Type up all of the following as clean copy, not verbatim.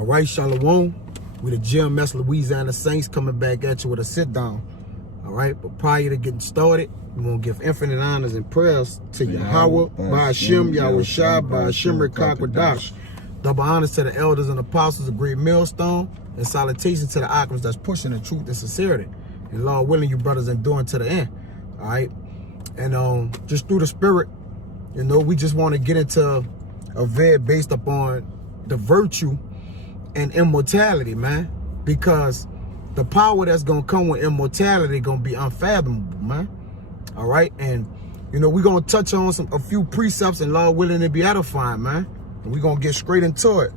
All right, Shalom. We the GMS Louisiana Saints coming back at you with a sit down. All right, but prior to getting started, we want to give infinite honors and prayers to Yahweh, Ba'ashem, Yahweh Shai, Ba'ashem, Rekakwadash. Double honors to the elders and apostles of Great Millstone, and salutations to the alchemists that's pushing the truth and sincerity. And Lord willing, you brothers enduring to the end. All right, and just through the spirit, you know, we just want to get into a vid based upon the virtue and immortality, man, because the power that's gonna come with immortality gonna be unfathomable, man. All right, and you know, we're gonna touch on a few precepts, and Lord willing, to be edifying, man. And we're gonna get straight into it.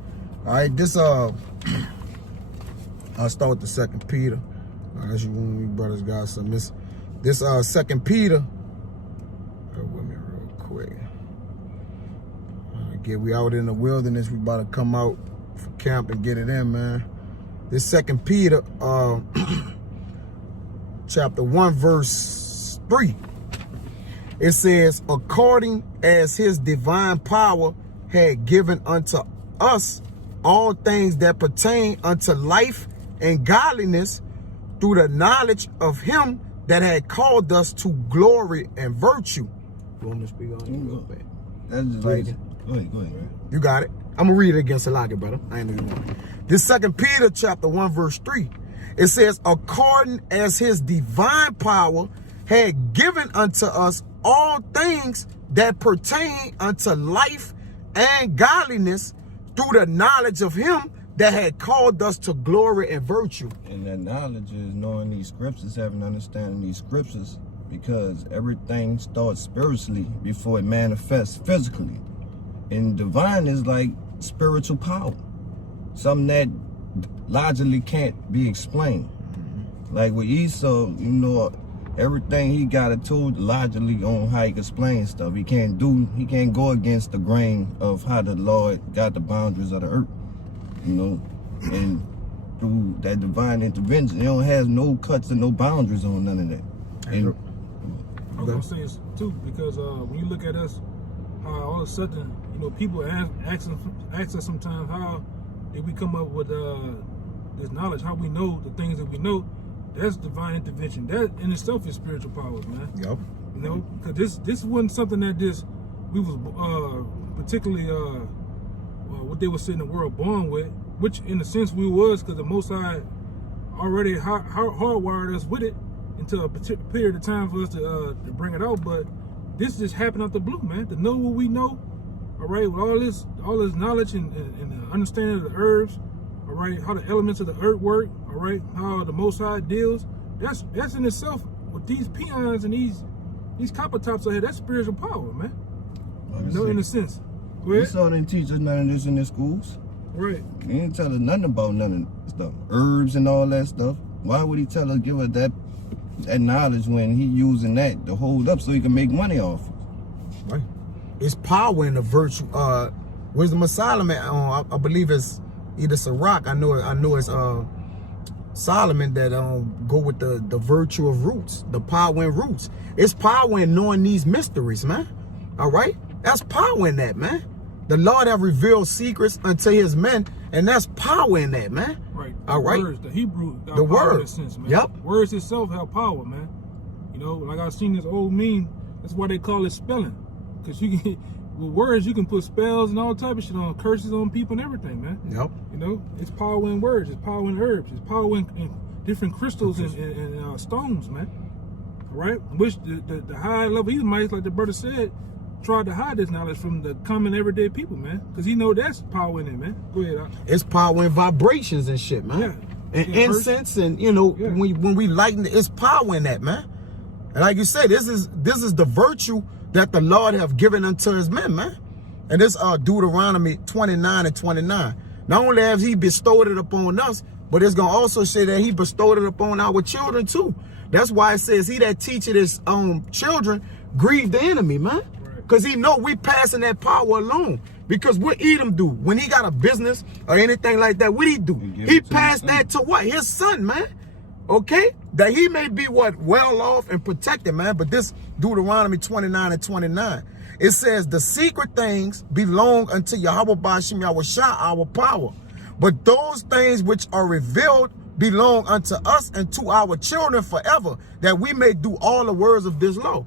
All right, this I'll start with the 2 Peter. As you brothers got some this 2 Peter. Bear with me real quick. Again, we out in the wilderness. We about to come out for camp and get it in, man. This 2 Peter chapter 1 verse 3. It says, according as his divine power had given unto us all things that pertain unto life and godliness, through the knowledge of him that had called us to glory and virtue. You want me to speak on it real bad? That's just like, go ahead. You got it. I'm gonna read it against Salaki, brother. I ain't know you want it. This 2 Peter chapter 1 verse 3. It says, according as his divine power had given unto us all things that pertain unto life and godliness, through the knowledge of him that had called us to glory and virtue. And that knowledge is knowing these scriptures, having understanding these scriptures, because everything starts spiritually before it manifests physically. And divine is like spiritual power, something that logically can't be explained. Like with Esau, you know, everything he got it told logically on how he can explain stuff. He can't go against the grain of how the Lord got the boundaries of the earth, you know. And through that divine intervention, it don't have no cuts and no boundaries on none of that. And I was gonna say this too, because when you look at us, all of a sudden, you know, people ask us sometimes, how did we come up with this knowledge? How we know the things that we know? That's divine intervention. That in itself is spiritual powers, man. Yep. You know, because this wasn't something that we was particularly what they were saying the world born with, which in a sense we was, because the Most High already hardwired us with it until a particular period of time for us to bring it out. But this just happened out the blue, man. To know what we know, all right, with all this knowledge and the understanding of the herbs, all right, how the elements of the earth work, all right, how the Most High deals. That's in itself, with these peons and these copper tops out here, that's spiritual power, man. You know, in a sense. We saw them teach us none of this in the schools. Right. He didn't tell us nothing about none of the stuff, herbs and all that stuff. Why would he tell us, give us that knowledge when he using that to hold up so he can make money off it? Right. It's power in the virtue. Wisdom of Solomon. I believe it's either Sirach. I know it's Solomon that go with the virtue of roots, the power in roots. It's power in knowing these mysteries, man. All right, that's power in that, man. The Lord have revealed secrets unto his men, and that's power in that, man. Right. All right. Words, the Hebrew, got the power word. in a sense, man. Yep. Words itself have power, man. You know, like I've seen this old meme. That's why they call it spelling, because you can, with words you can put spells and all type of shit on, curses on people and everything, man. Yep. You know, it's power in words, it's power in herbs, it's power in different crystals and stones, man. All right, which the high level Edomites, like the brother said, tried to hide this knowledge from the common everyday people, man, because he know that's power in it, man. Go ahead. It's power in vibrations and shit, man. Yeah. And Yeah, incense, and you know, yeah, when we lighten it, it's power in that, man. And like you said, this is the virtue that the Lord have given unto his men, man. And this Deuteronomy 29 and 29. Not only has he bestowed it upon us, but it's gonna also say that he bestowed it upon our children too. That's why it says, he that teacheth his children grieve the enemy, man. Because he know we passing that power along. Because what Edom do? When he got a business or anything like that, what he do? He passed that to what? His son, man. Okay? That he may be what? Well off and protected, man. But this Deuteronomy 29 and 29. It says, the secret things belong unto Yahweh Ba'ashem Yahweh Shai, our power. But those things which are revealed belong unto us and to our children forever, that we may do all the words of this law.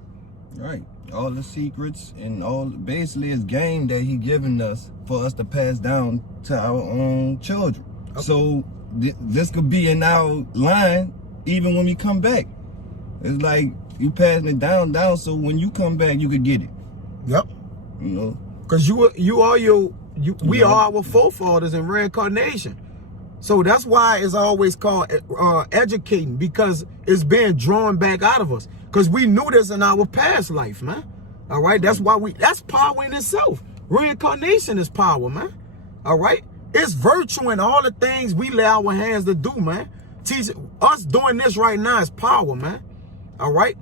Right. All the secrets and all basically is game that he given us for us to pass down to our own children. Okay. So this could be in our line even when we come back. It's like you passing it down, so when you come back, you could get it. Yep. You know? Because we are our forefathers in reincarnation. So that's why it's always called educating, because it's being drawn back out of us. Because we knew this in our past life, man. All right? That's why that's power in itself. Reincarnation is power, man. All right? It's virtue in all the things we lay our hands to do, man. Teach us doing this right now is power, man. All right?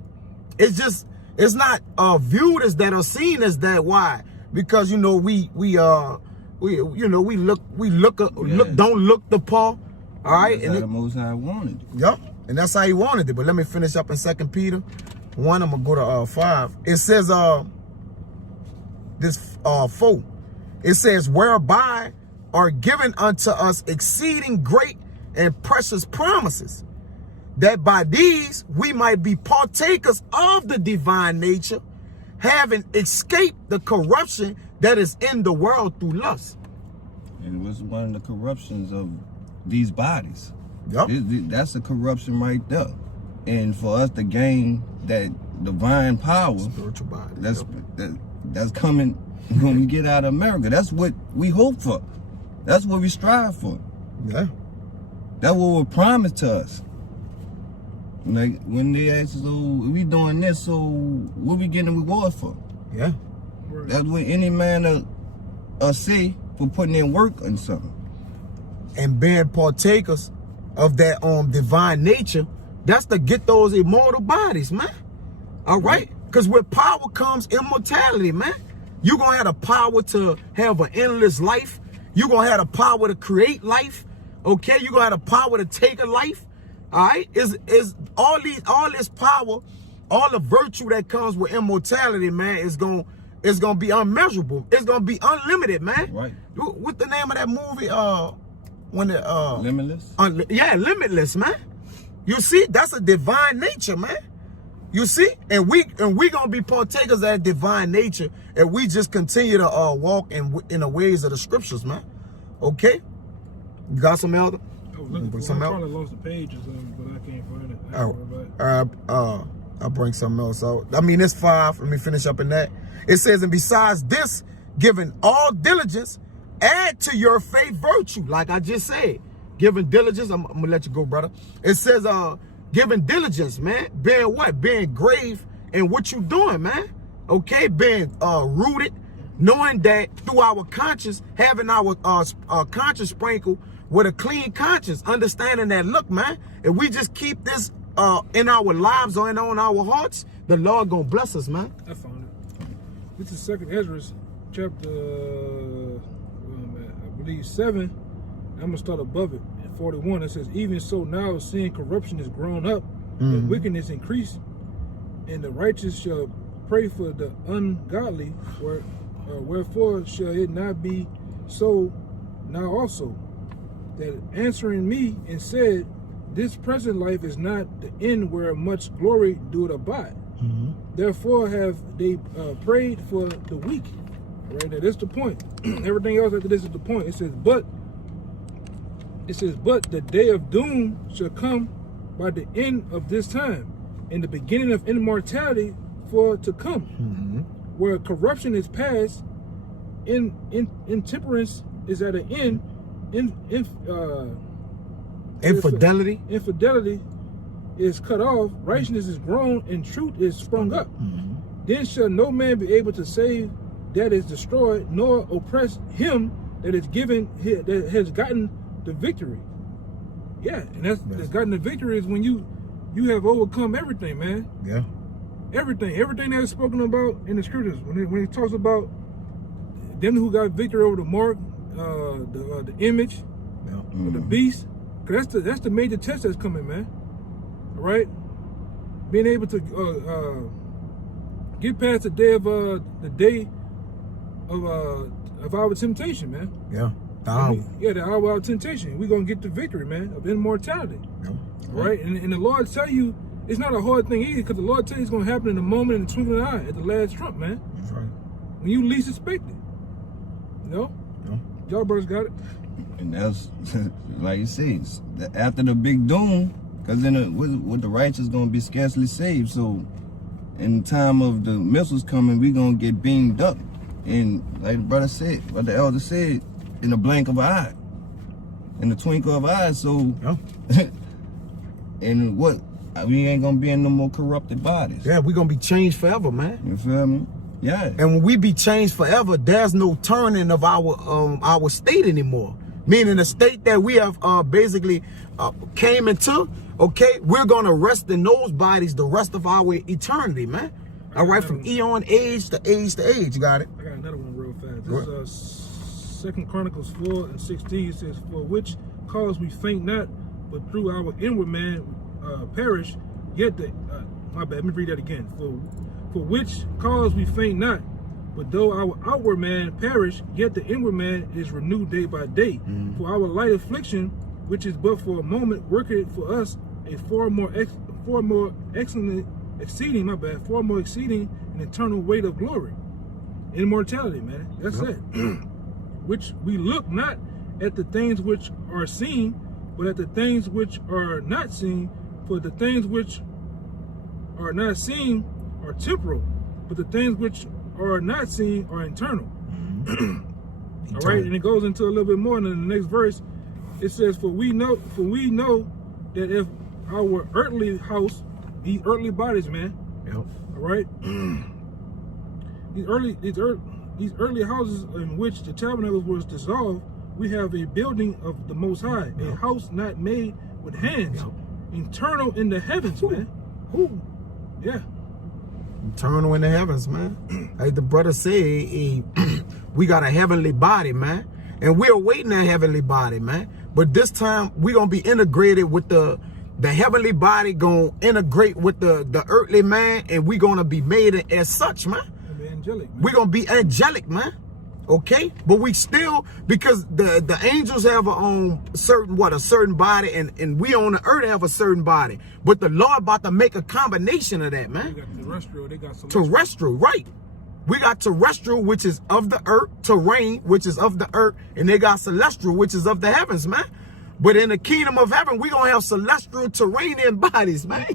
It's not viewed as that or seen as that. Why? Because we don't look the paw. All right? That's how the Most High wanted it. Yep. And that's how he wanted it. But let me finish up in 2 Peter 1. I'm gonna go to 5. It says 4. It says, whereby are given unto us exceeding great and precious promises, that by these we might be partakers of the divine nature, having escaped the corruption that is in the world through lust. And it was one of the corruptions of these bodies. Yep. That's a corruption right there. And for us to gain that divine power, spiritual body, that's coming when we get out of America. That's what we hope for. That's what we strive for. Yeah. That's what was promised to us. Like when they ask us, "Oh, we doing this, so what we getting reward for?" Yeah. That's what any man say for putting in work on something. And being partakers of that divine nature, that's to get those immortal bodies, man. All right? Because with power comes immortality, man. You're going to have the power to have an endless life. You're going to have the power to create life. Okay? You're going to have the power to take a life. All right? Is all this power, all the virtue that comes with immortality, man, is going to be unmeasurable. It's going to be unlimited, man. Right. What's the name of that movie? Limitless? Limitless, man. You see, that's a divine nature, man. You see? And we gonna be partakers of that divine nature, and we just continue to walk in the ways of the scriptures, man. Okay? You got some, Elder? I was looking for it. I probably lost the page or something, but I can't find it. I'll bring something else out. I mean, it's 5. Let me finish up in that. It says, and besides this, giving all diligence, add to your faith virtue, like I just said. Giving diligence, I'm gonna let you go, brother. It says, giving diligence, man. Being what? Being grave in what you doing, man. Okay, being rooted, knowing that through our conscience, having our conscience sprinkled with a clean conscience, understanding that, look, man, if we just keep this in our lives or in on our hearts, the Lord gonna bless us, man. I found it. This is 2 Ezra, chapter, I believe 7. I'm gonna start above it. In 41, it says, even so now, seeing corruption is grown up, and wickedness increased, and the righteous shall pray for the ungodly, wherefore shall it not be so now also? That answering me and said, this present life is not the end where much glory do it abide. Therefore have they prayed for the weak. Right there, that's the point. Everything else after this is the point. It says, but the day of doom shall come by the end of this time, and the beginning of immortality for to come, where corruption is past, intemperance is at an end, infidelity is cut off, righteousness is grown, and truth is sprung up. Then shall no man be able to save that is destroyed, nor oppress him that is given, that has gotten the victory. Yeah, and that's gotten the victory is when you have overcome everything, man. Yeah. Everything that is spoken about in the scriptures. When it talks about them who got victory over the mark, the image, of the beast, because that's the major test that's coming, man. All right, being able to get past the day of our temptation, man. Yeah. The hour. Yeah, the hour of temptation. We're going to get the victory, man, of immortality. Yep. Right? And the Lord tell you, it's not a hard thing either, because the Lord tell you it's going to happen in a moment, in the twinkling of an eye, at the last trump, man. That's right. When you least expect it. You know? Yeah. Y'all brothers got it. And that's, like you said, after the big doom, because then with the righteous going to be scarcely saved. So in the time of the missiles coming, we going to get beamed up. And like the brother said, what the elder said, in the blink of an eye. In the twinkle of an eye. So, Yeah. and what? We ain't going to be in no more corrupted bodies. Yeah, we're going to be changed forever, man. You feel me? Yeah. And when we be changed forever, there's no turning of our state anymore. Meaning the state that we have basically came into, okay, we're gonna rest in those bodies the rest of our eternity, man. All right, from eon age to age to age. You got it? I got another one real fast. This is 2 Chronicles 4:16. It says, "For which cause we faint not, but through our inward man perish, yet the..." my bad, let me read that again. For which cause we faint not, but though our outward man perish, yet the inward man is renewed day by day. For our light affliction, which is but for a moment, worketh for us a far more exceeding an eternal weight of glory. Immortality, man. That's it. Which we look not at the things which are seen, but at the things which are not seen. For the things which are not seen are temporal, but the things which are not seen are eternal. All right, and it goes into a little bit more. And in the next verse, it says, "For we know that if our earthly house, these earthly bodies, man, all right, these earthly houses in which the tabernacle was dissolved, we have a building of the Most High, a house not made with hands, eternal in the heavens, man." Yeah. Eternal in the heavens, man. Like the brother said, we got a heavenly body, man. And we're awaiting that heavenly body, man. But this time, we're going to be integrated with the heavenly body, going to integrate with the earthly man, and we're going to be made as such, man. Angelic, man. We're going to be angelic, man. Okay? But we still, because the angels have a certain body, and we on the earth have a certain body. But the Lord about to make a combination of that, man. They got terrestrial, they got celestial. Terrestrial, right. We got terrestrial, which is of the earth, terrain, which is of the earth, and they got celestial, which is of the heavens, man. But in the kingdom of heaven, we gonna have celestial terranean bodies, man.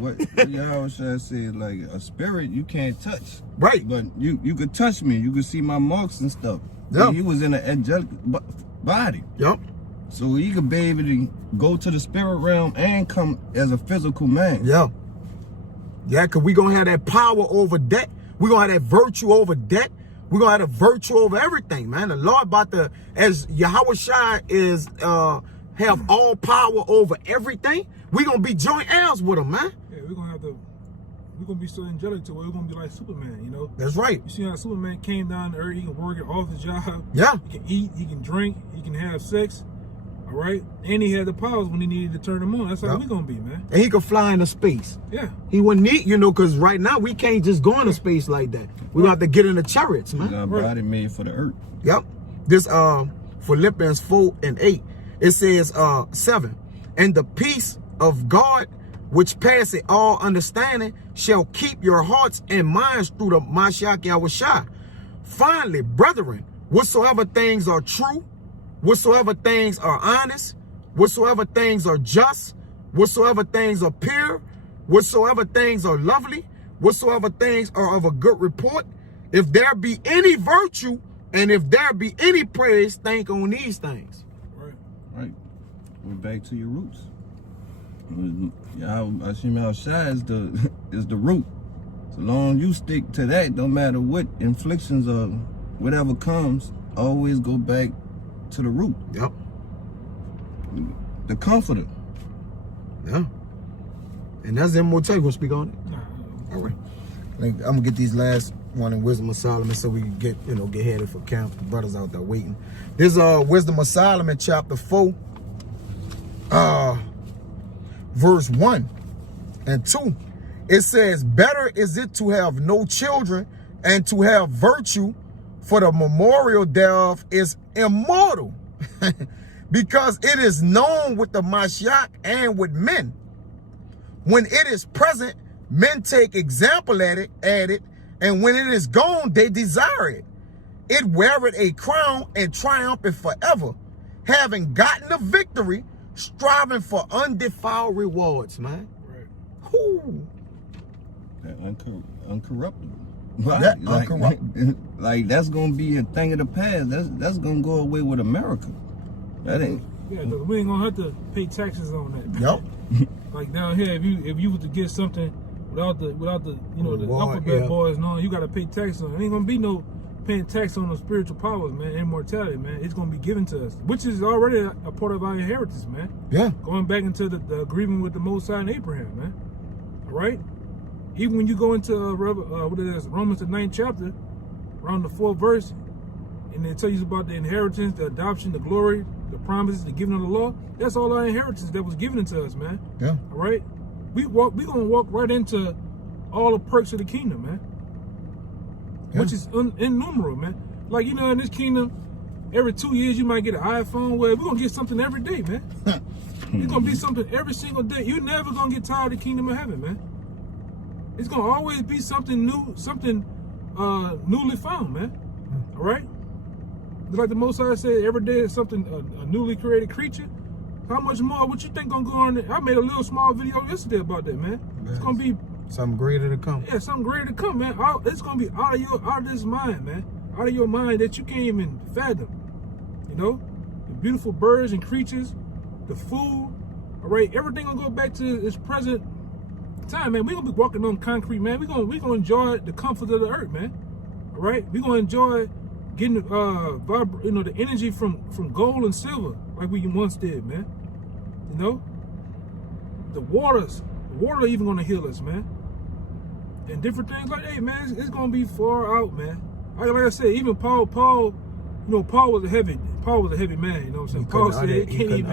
What y'all should say, like a spirit you can't touch. Right. But you could touch me. You could see my marks and stuff. Yeah. He was in an angelic body. Yep. So he could be able to go to the spirit realm and come as a physical man. Yeah. Yeah, because we gonna have that power over death. We're gonna have that virtue over death. We're gonna have the virtue over everything, man. The Lord about to, as Yahweh Shai is have all power over everything, we're gonna be joint heirs with him, man. Yeah, we're gonna be so angelic to where we're gonna be like Superman, you know? That's right. You see how Superman came down to earth, he can work at off his job. Yeah. He can eat, he can drink, he can have sex. All right. And he had the powers when he needed to turn them on. That's how we gonna be, man. And he could fly into space. Yeah. He wouldn't need, because right now we can't just go into space like that. We gonna have to get in the chariots, man. He's our body made for the earth. Yep. This Philippians 4:8. It says 7. "And the peace of God, which passeth all understanding, shall keep your hearts and minds through the Mashiach Yahushua. Finally, brethren, whatsoever things are true, whatsoever things are honest, whatsoever things are just, whatsoever things are pure, whatsoever things are lovely, whatsoever things are of a good report, if there be any virtue, and if there be any praise, think on these things." Right. We're back to your roots. Hashem Al-Shai is the root. So long you stick to that, no matter what inflictions or whatever comes, always go back to the root. Yep. The comforter. Yeah. And that's Immortality. You gonna speak on it? All right. I'm gonna get these last one in Wisdom of Solomon so we can get headed for camp. The brothers out there waiting. This Wisdom of Solomon, chapter 4, verse 1 and 2. It says, "Better is it to have no children and to have virtue, for the memorial thereof is immortal." Because it is known with the Mashiach and with men. When it is present, men take example at it, and when it is gone, they desire it. It weareth a crown and triumpheth forever, having gotten the victory, striving for undefiled rewards, man. Right. Whoo. Uncorruptible. Right. Yeah, like, uncorruptible. like that's gonna be a thing of the past. That's gonna go away with America. That ain't. Yeah, look, we ain't gonna have to pay taxes on that. Yep. Like down here, if you were to get something without the you know the Reward, alphabet yeah. boys and all, you gotta pay tax on it. Ain't gonna be no paying tax on the spiritual powers, man. Immortality, man. It's gonna be given to us, which is already a part of our inheritance, man. Yeah. Going back into the agreement with the Most High and Abraham, man. All right. Even when you go into what it is, Romans the 9th chapter, around the 4th verse, and they tell you about the inheritance, the adoption, the glory, the promises, the giving of the law. That's all our inheritance that was given to us, man. Yeah. All right. We gonna walk right into all the perks of the kingdom, man. Yeah. Which is innumerable, man. Like, you know, in this kingdom, every 2 years you might get an iPhone. Well, we're gonna get something every day, man. It's gonna be something every single day. You're never gonna get tired of the kingdom of heaven, man. It's gonna always be something new, something newly found, man. All right. Like the Most High said, every day is something a newly created creature. How much more? What you think gonna go on there? I made a little small video yesterday about that, man. It's gonna be something greater to come. yeah, something greater to come, man. It's gonna be out of this mind, man. Out of your mind that you can't even fathom. You know, the beautiful birds and creatures, the food. All right, everything gonna go back to its present time, man. We gonna be walking on concrete, man. We gonna enjoy the comfort of the earth, man. All right, we gonna enjoy getting the energy from gold and silver like we once did, man. You know, the water even gonna heal us, man. And different things like that, man. It's gonna be far out, man. Like I said, even Paul, you know, Paul was a heavy man. You know what I'm saying? Paul said he can't even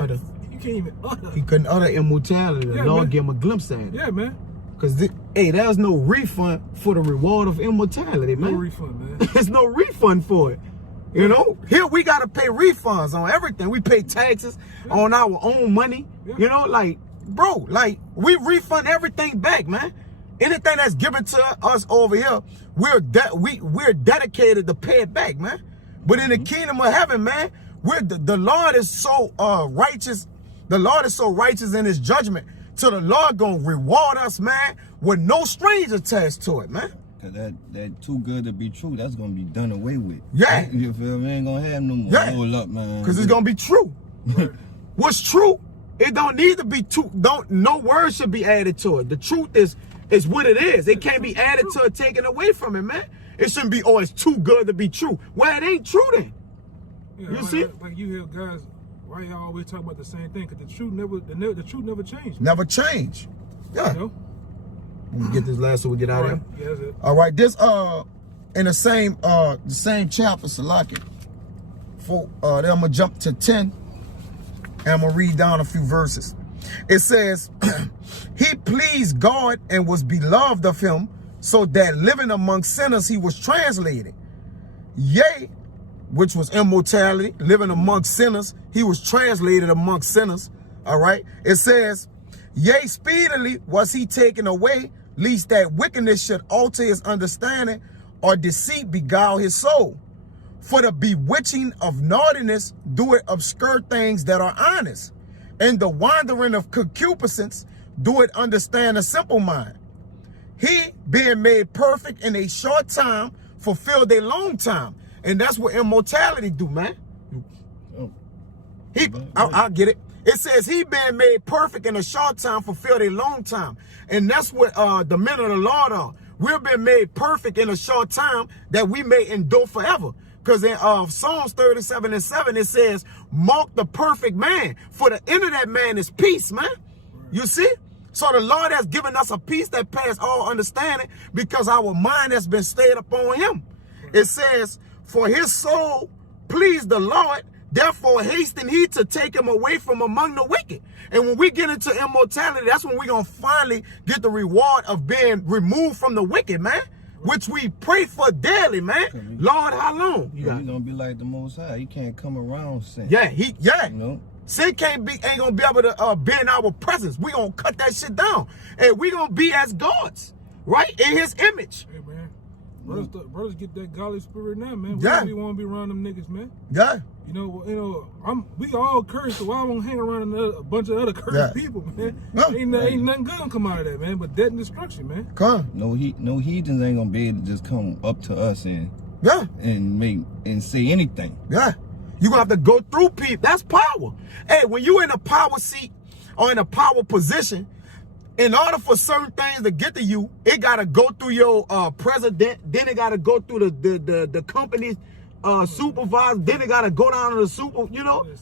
utter. He couldn't utter immortality. The Yeah, Lord man. gave him a glimpse at it. Yeah, man. Because, there's no refund for the reward of immortality, man. No refund, man. There's no refund for it. You know, here we got to pay refunds on everything. We pay taxes on our own money. Yeah. You know, like, bro, like, we refund everything back, man. Anything that's given to us over here, we're dedicated to pay it back, man. But in the kingdom of heaven, man, the Lord is so righteous. The Lord is so righteous in his judgment. So the Lord gonna reward us, man, with no strings attached to it, man. Cause that too good to be true, that's gonna be done away with. Yeah. You feel me? Ain't gonna have no more. Yeah. Hold up, man. Because it's gonna be true. What's true, it don't need to be true. No words should be added to it. The truth is what it is. It can't be added to it, taken away from it, man. It shouldn't be, oh, it's too good to be true. Well, it ain't true then. Yeah, You like, see? like you hear guys, why y'all always talk about the same thing? Because the truth never changed. Never change. Yeah. You know? Let me get this last so we get out of here. Yeah, that's it. All right, this in the same chapter, Salaki. Then I'm gonna jump to 10, and I'm gonna read down a few verses. It says, he pleased God and was beloved of him, so that living among sinners he was translated. Yea, which was immortality, living among sinners, he was translated among sinners. All right. It says, yea, speedily was he taken away, lest that wickedness should alter his understanding, or deceit beguile his soul. For the bewitching of naughtiness doeth obscure things that are honest, and the wandering of concupiscence doeth understand a simple mind. He, being made perfect in a short time, fulfilled a long time. And that's what immortality do, man. Oh. I'll get it. It says he being made perfect in a short time, fulfilled a long time. And that's what the men of the Lord are. We've been made perfect in a short time that we may endure forever. Because in Psalms 37:7, it says, mark the perfect man, for the end of that man is peace, man. You see? So the Lord has given us a peace that passes all understanding because our mind has been stayed upon him. It says, for his soul pleased the Lord, therefore hasten he to take him away from among the wicked. And when we get into immortality, that's when we're going to finally get the reward of being removed from the wicked, man. which we pray for daily, man. Lord, how long? He's gonna be like the Most High. He can't come around sin. Yeah, You know? sin ain't gonna be able to be in our presence. We gonna cut that shit down. And we gonna be as gods, right? In his image. Hey, man. Brothers get that godly spirit now, man. We Yeah. don't really want to be around them niggas, man. Yeah. We all cursed, so I won't hang around a bunch of other cursed people, man. No. Ain't nothing good gonna come out of that, man, but death and destruction, man. Come. No heathens ain't gonna be able to just come up to us and say anything. Yeah. You're gonna have to go through people. That's power. Hey, when you in a power seat or in a power position, in order for certain things to get to you, it gotta go through your president, then it gotta go through the company's supervisor, then it gotta go down to the super,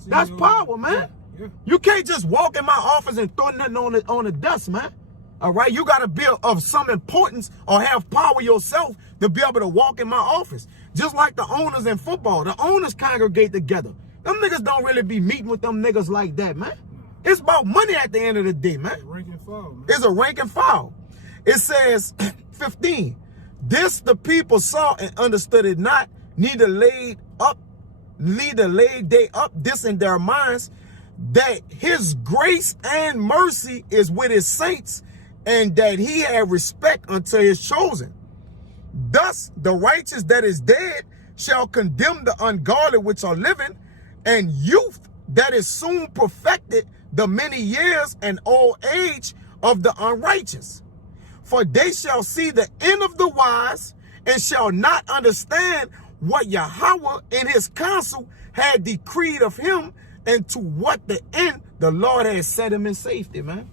that's power, man. Yeah. You can't just walk in my office and throw nothing on the dust, man. All right, you gotta be of some importance or have power yourself to be able to walk in my office. Just like the owners in football, the owners congregate together. Them niggas don't really be meeting with them niggas like that, man. It's about money at the end of the day, man. Rank and file, man. It's a rank and file. It says 15. This the people saw and understood it not, neither laid they up this in their minds, that his grace and mercy is with his saints, and that he had respect unto his chosen. Thus the righteous that is dead shall condemn the ungodly which are living, and youth that is soon perfected the many years and old age of the unrighteous. For they shall see the end of the wise, and shall not understand what Yahweh in his counsel had decreed of him, and to what the end the Lord has set him in safety, man.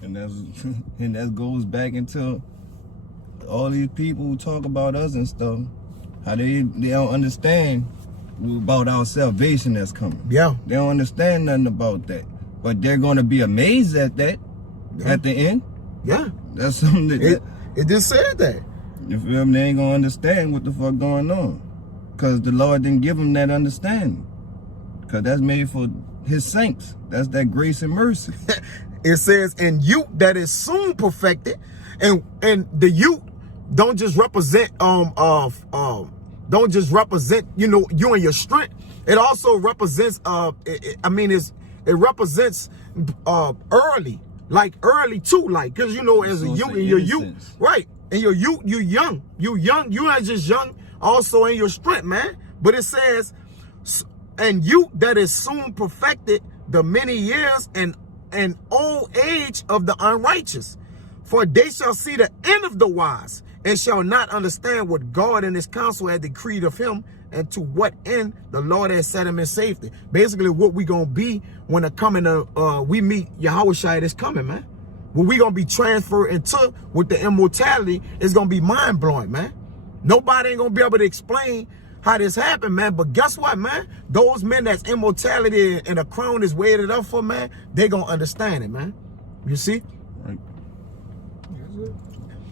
And that goes back into all these people who talk about us and stuff, how they don't understand about our salvation that's coming. Yeah. They don't understand nothing about that. But they're going to be amazed at that at the end. Yeah. That's something that... It just said that. You feel me? They ain't going to understand what the fuck going on. Because the Lord didn't give them that understanding. Because that's made for his saints. That's that grace and mercy. It says, and youth that is soon perfected, and the youth don't just represent you and your strength. It also represents it represents early too, like, because as a youth, in your youth, right, in your youth, you young, you're not just young, also in your strength, man. But it says, and you that is soon perfected the many years and old age of the unrighteous. For they shall see the end of the wise, and shall not understand what God and his counsel had decreed of him, and to what end the Lord has set him in safety. Basically, what we gonna be when the coming of we meet Yahweh Shai is coming, man. What we gonna be transferred into with the immortality is gonna be mind blowing, man. Nobody ain't gonna be able to explain how this happened, man. But guess what, man? Those men that's immortality and a crown is weighted up for, man, they gonna understand it, man. You see? Right.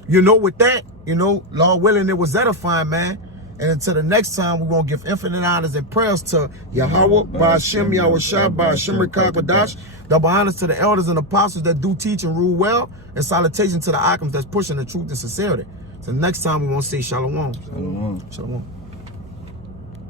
With that, Lord willing, it was edifying, man. And until the next time, we're going to give infinite honors and prayers to Yahweh, Ba'ashem, Yahweh Shai, Ba'ashem, Rikak, double honors to the elders and apostles that do teach and rule well, and salutation to the icons that's pushing the truth and sincerity. So next time, we want to say shalom. Shalom. Shalom.